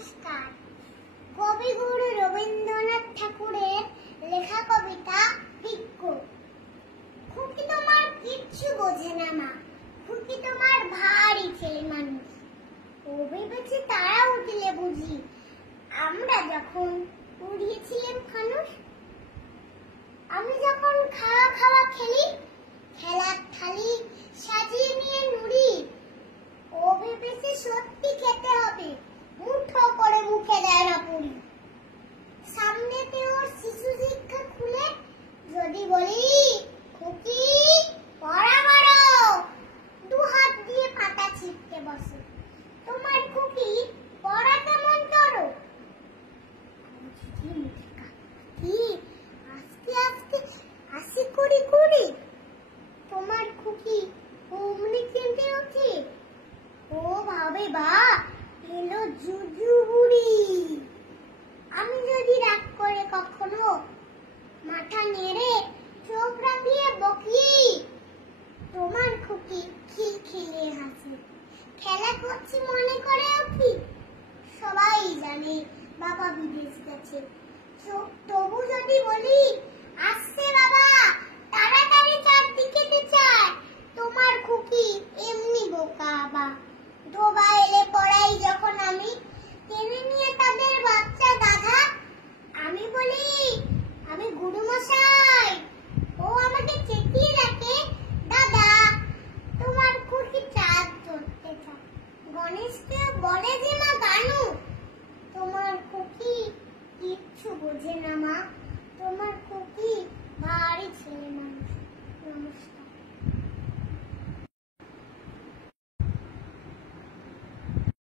নমস্কার। কবিগুরু রবীন্দ্রনাথ ঠাকুরের লেখা কবিতা ভিক্ষু। খুকি তোমার কিচ্ছু বোঝে না মা, খুকি তোমার ভারী ছেলে মানুষ। ও ভেবেছে তারা উঠলে বুঝি আমরা যখন উড়িয়েছিলাম ফানুস। আমি যখন খাওয়া খাওয়া খেলি, খেলার থালি সাজিয়ে নিয়ে নুড়ি। ও ভেবেছে সত্যি খেতে হবে, মুঠো করে মুখে দেয় না পুরি। সামনেতে ওর শিশু শিক্ষা খুলে যদি বলি খুকি পড়া করো, দু হাত দিয়ে পাতা ছিটকে বসে। তোমার খুকি পড়া কেমন করো? কি আস্তে আস্তে আসি কুড়ি কুড়ি। তোমার খুকি অমনি কেঁদে ওঠে, ও ভাবে বা এলো জুজু বুড়ি। আমি যদি রাগ করে কখনো মাথা নেড়ে চোখ রাঙিয়ে বকি, তোমার খুকি খিলখিলিয়ে হাসে, খেলা করছি মনে করে উঠি। সবাই জানে বাবা বিদেশ গেছে, তবু যদি বলি আসছে বাবা তাড়াতাড়ি চারদিকে চায়, তোমার খুকি এমনি বোকা বা ধোবা এলে পড়াই যখন আমি টেনে নিয়ে তাদের বাচ্চা গাধা। আমি বলি আমি গুরুমশাই, ও আমাকে চেতিয়ে ডাকে দাদা। তোমার খুকি চাঁদ ধরতে চায়, গণেশকে বলে যে মা গানু। তোমার খুকি কিচ্ছু বোঝে না মা, তোমার খুকি ভারী ছেলে মানুষ। নমস্কার।